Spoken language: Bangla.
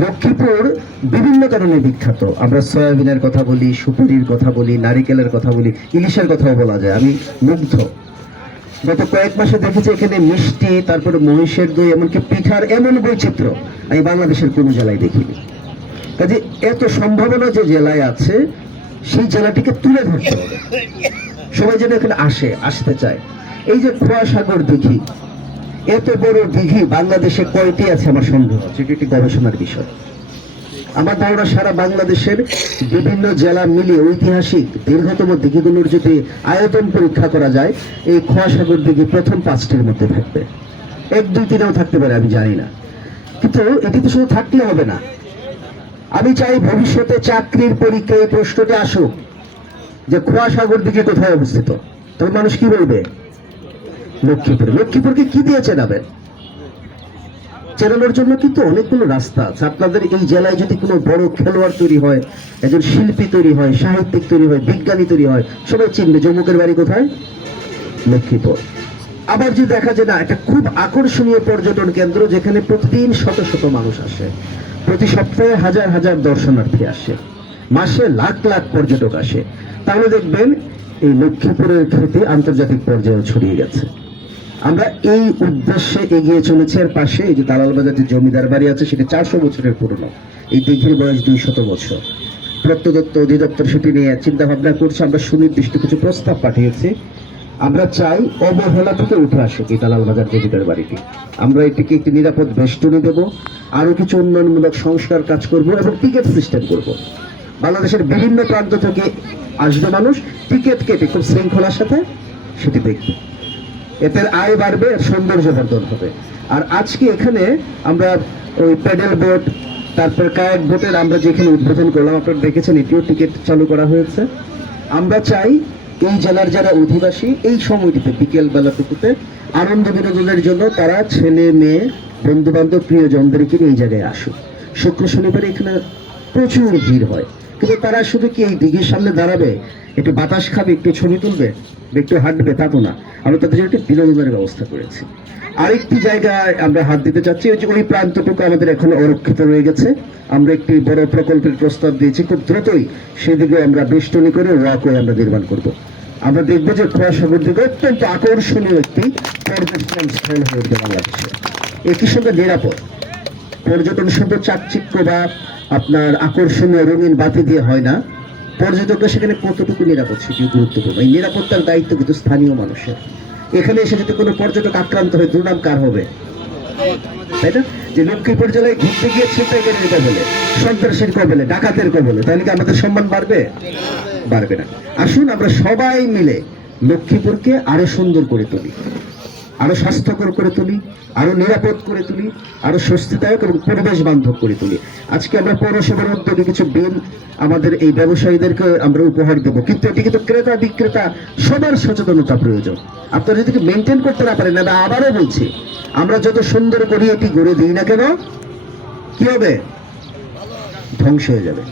লক্ষ্মীপুর বিভিন্ন কারণে বিখ্যাত। আমরা সয়াবিনের কথা বলি, সুপুরির কথা বলি, নারিকেলের কথা বলি, ইলিশের কথাও বলা যায়। আমি মুগ্ধ। গত কয়েক মাসে দেখেছি এখানে মিষ্টি, তারপরে মহিষের দই, এমনকি পিঠার এমন বৈচিত্র্য আমি বাংলাদেশের কোনো জেলায় দেখিনি। কাজে এত সম্ভাবনা যে জেলায় আছে, সেই জেলাটিকে তুলে ধরতে হবে। সবাই যেন এখানে আসে, আসতে চায়। এই যে খোয়া সাগর দিঘি এত বড় দিঘি বাংলাদেশে কয়টি আছে আমার সন্দেহ? এটি একটি গবেষণার বিষয়। আমার ধারণা সারা বাংলাদেশের বিভিন্ন জেলা মিলিয়ে ঐতিহাসিক দীর্ঘতম দিঘিগুলোর যদি আয়তন পরীক্ষা করা যায় এই খোয়া সাগর দিঘি প্রথম পাঁচটির মধ্যে থাকবে। এক দুই তিনেও থাকতে পারে আমি জানি না। কিন্তু এটি তো শুধু থাকলে হবে না। আমি চাই ভবিষ্যতে চাকরির পরীক্ষায় এই প্রশ্নটি আসুক যে খোয়াসাগর দিঘি কোথায় অবস্থিত। তখন মানুষ কি বলবে? লক্ষ্মীপুর। লক্ষ্মীপুরকে কি দিয়ে চেনাবেন? চেনানোর জন্য কিন্তু অনেকগুলো রাস্তা আছে। আপনাদের এই জেলায় যদি কোনো বড় খেলোয়াড় তৈরি হয়, একজন শিল্পী তৈরি হয়, সাহিত্যিক তৈরি হয়, বিজ্ঞানী তৈরি হয়, সবাই চিনবে যমুকের বাড়ি কোথায়? লক্ষ্মীপুর। আবার যদি দেখা যায় না, একটা খুব আকর্ষণীয় পর্যটন কেন্দ্র যেখানে প্রতিদিন শত শত মানুষ আসে। প্রতি সপ্তাহে হাজার হাজার দর্শনার্থী আসে। মাসে লাখ লাখ পর্যটক আসে। তাহলে দেখবেন, এই লক্ষ্মীপুরের খ্যাতি আন্তর্জাতিক পর্যায়ে ছড়িয়ে গেছে। আমরা এই উদ্দেশ্যে এগিয়ে চলেছি। এর পাশে এই যে দালাল বাজার যে জমিদার বাড়ি আছে, সেটা চারশো বছরের পুরনো। এই দিঘির বয়স দুইশত বছর। প্রত্নদত্ত অধিদপ্তর সেটি নিয়ে চিন্তা ভাবনা করছে। আমরা সুনির্দিষ্ট কিছু প্রস্তাব পাঠিয়েছি। আমরা চাই অবহেলা থেকে উঠে আসুক এই দালাল বাজার জমিদার বাড়িটি। আমরা এটিকে একটি নিরাপদ বেষ্টনী দেব। আরও কিছু উন্নয়নমূলক সংস্কার কাজ করব এবং টিকিট সিস্টেম করব। বাংলাদেশের বিভিন্ন প্রান্ত থেকে আসবে মানুষ। টিকিট কেটে খুব শৃঙ্খলার সাথে সেটি দেখবে। এতে আয় বাড়বে, সৌন্দর্য বর্ধন হবে। আর আজকে এখানে আমরা ওই প্যাডেল বোট, তারপর কায়াক বোটের আমরা যেখানে উদ্বোধন করলাম, আপনারা দেখেছেন, এটিও টিকিট চালু করা হয়েছে। আমরা চাই এই জেলার যারা অধিবাসী, এই সময়টিতে বিকেল বেলাটুকুতে আনন্দ বিনোদনের জন্য তারা ছেলে, মেয়ে বন্ধু বান্ধব প্রিয়জনদেরকে এই জায়গায় আসুক। শুক্র শনিবার এখানে প্রচুর ভিড় হয়। কিন্তু তারা শুধু কি এই দিঘির সামনে দাঁড়াবে? একটু বাতাস খাবে, একটু ছবি তুলবে একটু হাঁটবে, তা তো না। আমরা তাদের জন্য একটি বিনোদনের ব্যবস্থা করেছি। আরেকটি জায়গায় আমরা হাত দিতে চাচ্ছি, ওই যে ওই প্রান্তটুকু আমাদের এখনও অরক্ষিত রয়ে গেছে। আমরা একটি বড় প্রকল্পের প্রস্তাব দিয়েছি, খুব দ্রুতই সেদিকে আমরা বেষ্টনী করে ওয়াকওয়ে আমরা নির্মাণ করব। আমরা দেখব যে খোয়াসাগর দিকে অত্যন্ত আকর্ষণীয় একটি পর্যটন স্থল হয়ে উঠবে বাংলাদেশে। একই সঙ্গে নিরাপদ। পর্যটন শুধু চাকচিক্য বা আপনার আকর্ষণীয় রঙিন বাতি দিয়ে হয় না। পর্যটকরা সেখানে কতটুকু নিরাপদ সেটিও গুরুত্বপূর্ণ। এই নিরাপত্তার দায়িত্ব কিন্তু স্থানীয় মানুষের। এখানে এসে যদি কোনো পর্যটক আক্রান্ত হয়, দুর্নাম কার হবে? তাই না? যে লক্ষ্মীপুর জেলায় ঘুরতে গিয়ে ছিনতাইকারীর কবলে, সন্ত্রাসের কবলে, ডাকাতের কবলে, তাহলে কি আমাদের সম্মান বাড়বে? বাড়বে না। আসুন আমরা সবাই মিলে লক্ষ্মীপুরকে আরও সুন্দর করে তুলি। আরও স্বাস্থ্যকর করে তুলি, আরও নিরাপদ করে তুলি, আরও স্বস্তিদায়ক এবং পরিবেশ বান্ধব করে তুলি। আজকে আমরা পৌরসভার উদ্যোগে কিছু বিল আমাদের এই ব্যবসায়ীদেরকে আমরা উপহার দেবো। কিন্তু এটি কিন্তু ক্রেতা বিক্রেতা সবার সচেতনতা প্রয়োজন। আপনারা যদি মেনটেন করতে না পারেন, আমি আবারও বলছি, আমরা যত সুন্দর করি এটি গড়ে দিই না কেন, কি হবে? ধ্বংস হয়ে যাবে।